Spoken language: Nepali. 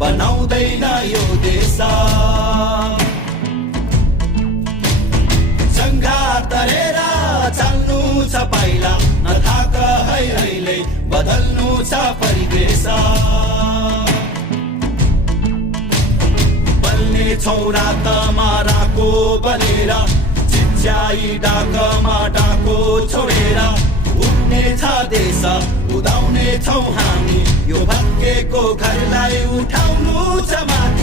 बनाउँदैन यो देश सङ्घार तरेर चल्नु छ पाइला नथाक है अहिले बदल्नु छ परिवेश बल्ने छौ रातमा राको बनेर चिच्याई डाकमा डाको छोडेर उड्ने छ देश उदाउने छौ हामी यो भत्केको घरलाई उठाउनु छ माथि